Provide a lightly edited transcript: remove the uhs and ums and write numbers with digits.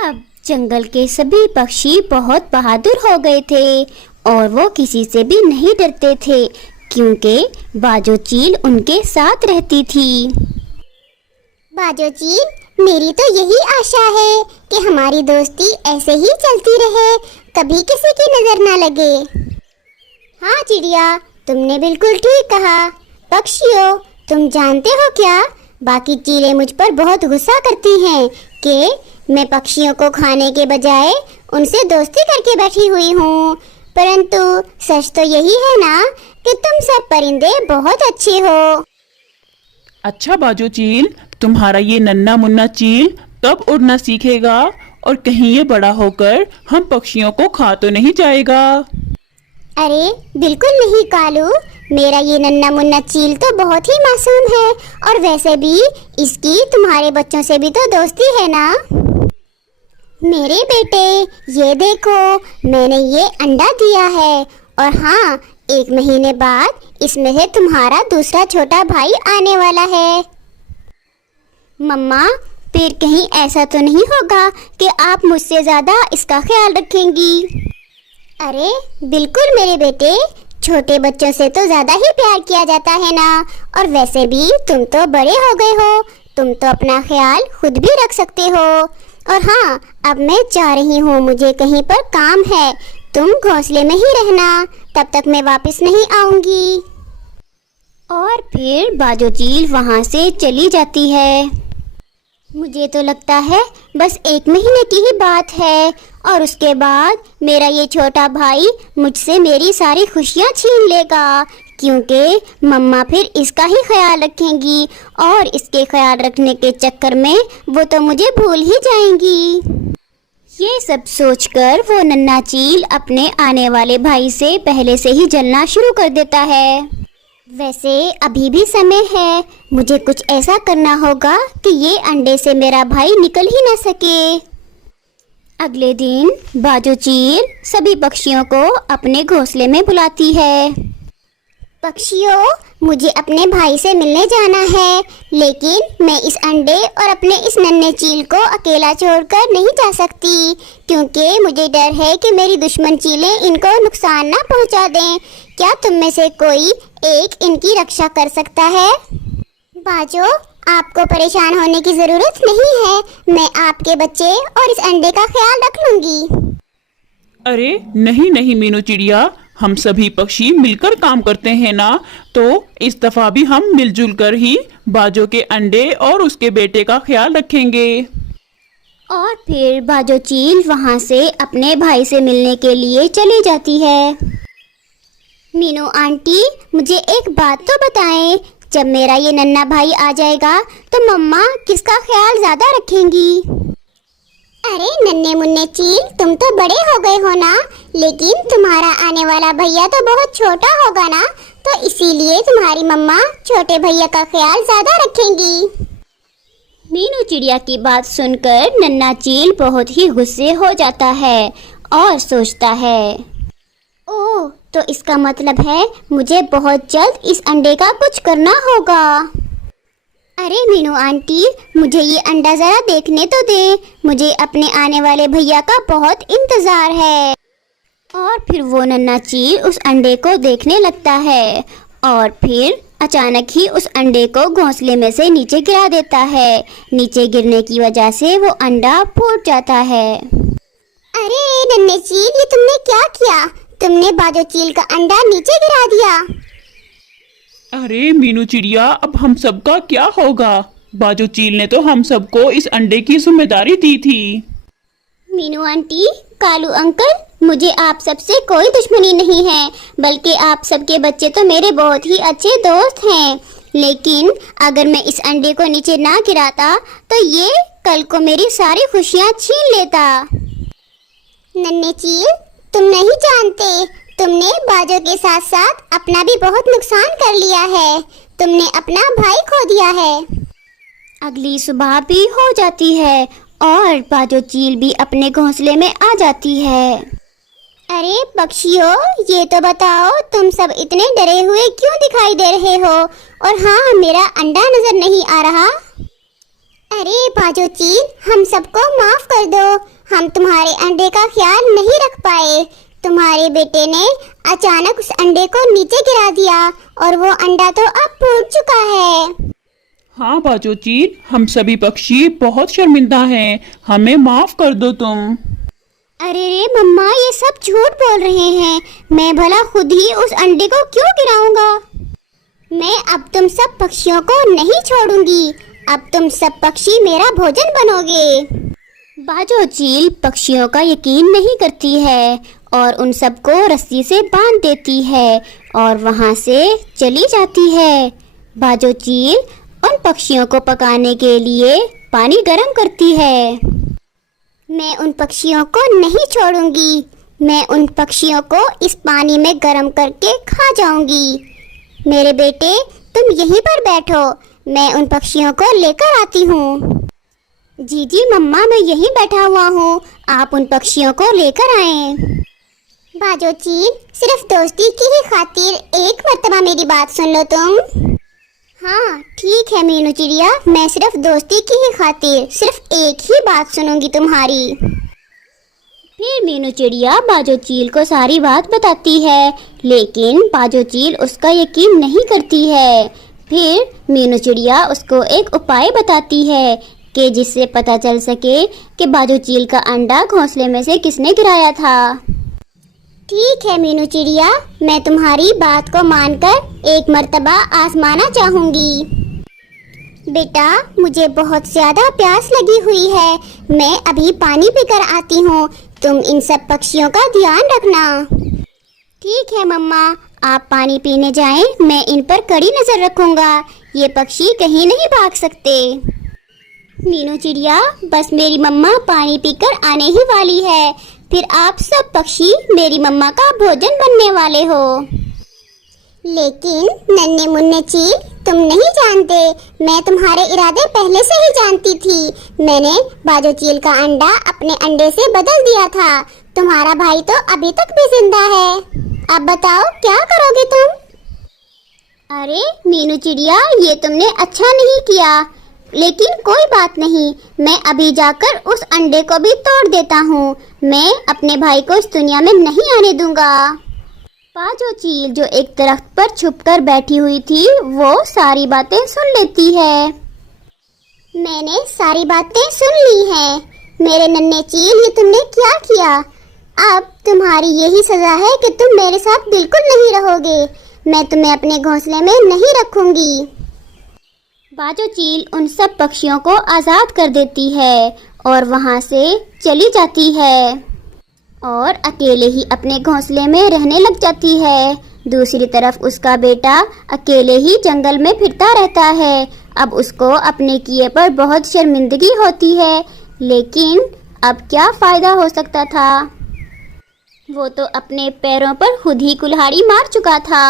अब जंगल के सभी पक्षी बहुत बहादुर हो गए थे और वो किसी से भी नहीं डरते थे क्योंकि बाजो चील उनके साथ रहती थी। बाजो चील, मेरी तो यही आशा है कि हमारी दोस्ती ऐसे ही चलती रहे, कभी किसी की नजर ना लगे। हाँ चिड़िया, तुमने बिल्कुल ठीक कहा। पक्षियों, तुम जानते हो क्या, बाकी चीलें मुझ पर बहुत गुस्सा करती हैं कि मैं पक्षियों को खाने के बजाय उनसे दोस्ती करके बैठी हुई हूँ। परंतु सच तो यही है ना कि तुम सब परिंदे बहुत अच्छे हो। अच्छा बाजो चील, तुम्हारा ये नन्हा मुन्ना चील कब उड़ना सीखेगा और कहीं ये बड़ा होकर हम पक्षियों को खा तो नहीं जाएगा? अरे बिल्कुल नहीं कालू, मेरा ये नन्हा मुन्ना चील तो बहुत ही मासूम है और वैसे भी इसकी तुम्हारे बच्चों से भी तो दोस्ती है ना। मेरे बेटे, ये देखो, मैंने ये अंडा दिया है और हाँ, 1 महीने बाद इसमें से तुम्हारा दूसरा छोटा भाई आने वाला है। मम्मा, फिर कहीं ऐसा तो नहीं होगा कि आप मुझसे ज़्यादा इसका ख्याल रखेंगी? अरे बिल्कुल मेरे बेटे, छोटे बच्चों से तो ज़्यादा ही प्यार किया जाता है ना। और वैसे भी तुम तो बड़े हो गए हो, तुम तो अपना ख्याल खुद भी रख सकते हो। और हाँ, अब मैं जा रही हूँ, मुझे कहीं पर काम है, तुम घोंसले में ही रहना, तब तक मैं वापस नहीं आऊँगी। और फिर बाजो चील वहाँ से चली जाती है। मुझे तो लगता है बस 1 महीने की ही बात है और उसके बाद मेरा ये छोटा भाई मुझसे मेरी सारी खुशियाँ छीन लेगा, क्योंकि मम्मा फिर इसका ही ख्याल रखेंगी और इसके ख्याल रखने के चक्कर में वो तो मुझे भूल ही जाएंगी। ये सब सोचकर वो नन्हा चील अपने आने वाले भाई से पहले से ही जलना शुरू कर देता है। वैसे अभी भी समय है, मुझे कुछ ऐसा करना होगा कि ये अंडे से मेरा भाई निकल ही ना सके। अगले दिन बाजो चील सभी पक्षियों को अपने घोंसले में बुलाती है। पक्षियों, मुझे अपने भाई से मिलने जाना है, लेकिन मैं इस अंडे और अपने इस नन्हे चील को अकेला छोड़कर नहीं जा सकती, क्योंकि मुझे डर है कि मेरी दुश्मन चीलें इनको नुकसान ना पहुंचा दें। क्या तुम में से कोई एक इनकी रक्षा कर सकता है? बाजो, आपको परेशान होने की ज़रूरत नहीं है, मैं आपके बच्चे और इस अंडे का ख्याल रख लूँगी। अरे नहीं नहीं मीनू चिड़िया, हम सभी पक्षी मिलकर काम करते हैं ना, तो इस दफा भी हम मिलजुल कर ही बाजो के अंडे और उसके बेटे का ख्याल रखेंगे। और फिर बाजो चील वहाँ से अपने भाई से मिलने के लिए चली जाती है। मीनू आंटी, मुझे एक बात तो बताएं, जब मेरा ये नन्हा भाई आ जाएगा तो मम्मा किसका ख्याल ज़्यादा रखेंगी? अरे नन्हे मुन्ने चील, तुम तो बड़े हो गए हो ना, लेकिन तुम्हारा आने वाला भैया तो बहुत छोटा होगा ना, तो इसीलिए तुम्हारी मम्मा छोटे भैया का ख्याल ज़्यादा रखेंगी। मीनू चिड़िया की बात सुनकर नन्हा चील बहुत ही गुस्से हो जाता है और सोचता है, ओह, तो इसका मतलब है मुझे बहुत जल्द इस अंडे का कुछ करना होगा। अरे मीनू आंटी, मुझे ये अंडा ज़रा देखने तो दे, मुझे अपने आने वाले भैया का बहुत इंतज़ार है। और फिर वो नन्हा चील उस अंडे को देखने लगता है और फिर अचानक ही उस अंडे को घोंसले में से नीचे गिरा देता है। नीचे गिरने की वजह से वो अंडा फूट जाता है। अरे नन्हे चील, ये तुमने क्या किया? तुमने बाजो चील का अंडा नीचे गिरा दिया। अरे मीनू चिड़िया, अब हम सबका क्या होगा? बाजो चील ने तो हम सबको इस अंडे की जिम्मेदारी दी थी। मीनू आंटी, कालू अंकल, मुझे आप सबसे कोई दुश्मनी नहीं है, बल्कि आप सबके बच्चे तो मेरे बहुत ही अच्छे दोस्त हैं। लेकिन अगर मैं इस अंडे को नीचे ना गिराता तो ये कल को मेरी सारी खुशियाँ छीन लेता। नन्हे चील, तुम नहीं जानते, तुमने बाजो के साथ साथ अपना भी बहुत नुकसान कर लिया है, तुमने अपना भाई खो दिया है। अगली सुबह भी हो जाती है और बाजो चील भी अपने घोंसले में आ जाती है। अरे पक्षियों, ये तो बताओ, तुम सब इतने डरे हुए क्यों दिखाई दे रहे हो? और हाँ, मेरा अंडा नजर नहीं आ रहा। अरे बाजो चील, हम सबको माफ कर दो। हम तुम्हारे अंडे का ख्याल नहीं रख पाए। तुम्हारे बेटे ने अचानक उस अंडे को नीचे गिरा दिया और वो अंडा तो अब फूट चुका है। हाँ बाजो चील, हम सभी पक्षी बहुत शर्मिंदा हैं, हमें माफ कर दो तुम। अरे रे मम्मा, ये सब झूठ बोल रहे हैं। मैं भला खुद ही उस अंडे को क्यों गिराऊंगा? मैं अब तुम सब पक्षियों को नहीं छोड़ूंगी। अब तुम सब पक्षी मेरा भोजन बनोगे। बाजो चील पक्षियों का यकीन नहीं करती है और उन सबको रस्सी से बांध देती है और वहां से चली जाती है। बाजो चील उन पक्षियों को पकाने के लिए पानी गर्म करती है। मैं उन पक्षियों को नहीं छोड़ूंगी। मैं उन पक्षियों को इस पानी में गर्म करके खा जाऊंगी। मेरे बेटे, तुम यहीं पर बैठो, मैं उन पक्षियों को लेकर आती हूँ। जी जी मम्मा, मैं यहीं बैठा हुआ हूँ, आप उन पक्षियों को लेकर आए। बाजो चील, सिर्फ दोस्ती की ही खातिर एक मर्तबा मेरी बात सुन लो तुम। हाँ ठीक है मीनू चिड़िया, मैं सिर्फ दोस्ती की ही खातिर सिर्फ एक ही बात सुनूंगी तुम्हारी। फिर मीनू चिड़िया बाजो चील को सारी बात बताती है, लेकिन बाजो चील उसका यकीन नहीं करती है। फिर मीनू चिड़िया उसको एक उपाय बताती है कि जिससे पता चल सके कि बाजो चील का अंडा घोंसले में से किसने गिराया था। ठीक है मीनू चिड़िया, मैं तुम्हारी बात को मानकर एक मर्तबा आजमाना चाहूंगी। बेटा, मुझे बहुत ज्यादा प्यास लगी हुई है, मैं अभी पानी पीकर आती हूँ। तुम इन सब पक्षियों का ध्यान रखना। ठीक है मम्मा, आप पानी पीने जाएं, मैं इन पर कड़ी नजर रखूंगा। ये पक्षी कहीं नहीं भाग सकते। मीनू चिड़िया, बस मेरी मम्मा पानी पीकर आने ही वाली है, फिर आप सब पक्षी मेरी मम्मा का भोजन बनने वाले हो। लेकिन नन्हे मुन्ने चील, तुम नहीं जानते, मैं तुम्हारे इरादे पहले से ही जानती थी। मैंने बाजो चील का अंडा अपने अंडे से बदल दिया था। तुम्हारा भाई तो अभी तक भी जिंदा है। अब बताओ क्या करोगे तुम? अरे मीनू चिड़िया, ये तुमने अच्छा नहीं किया, लेकिन कोई बात नहीं, मैं अभी जाकर उस अंडे को भी तोड़ देता हूँ। मैं अपने भाई को इस दुनिया में नहीं आने दूंगा। बाजो चील जो एक दरख्त पर छुपकर बैठी हुई थी, वो सारी बातें सुन लेती है। मैंने सारी बातें सुन ली हैं। मेरे नन्हे चील, ये तुमने क्या किया? अब तुम्हारी यही सजा है कि तुम मेरे साथ बिल्कुल नहीं रहोगे। मैं तुम्हें अपने घोंसले में नहीं रखूंगी। बाजो चील उन सब पक्षियों को आज़ाद कर देती है और वहाँ से चली जाती है और अकेले ही अपने घोंसले में रहने लग जाती है। दूसरी तरफ उसका बेटा अकेले ही जंगल में फिरता रहता है। अब उसको अपने किए पर बहुत शर्मिंदगी होती है, लेकिन अब क्या फ़ायदा हो सकता था, वो तो अपने पैरों पर खुद ही कुल्हाड़ी मार चुका था।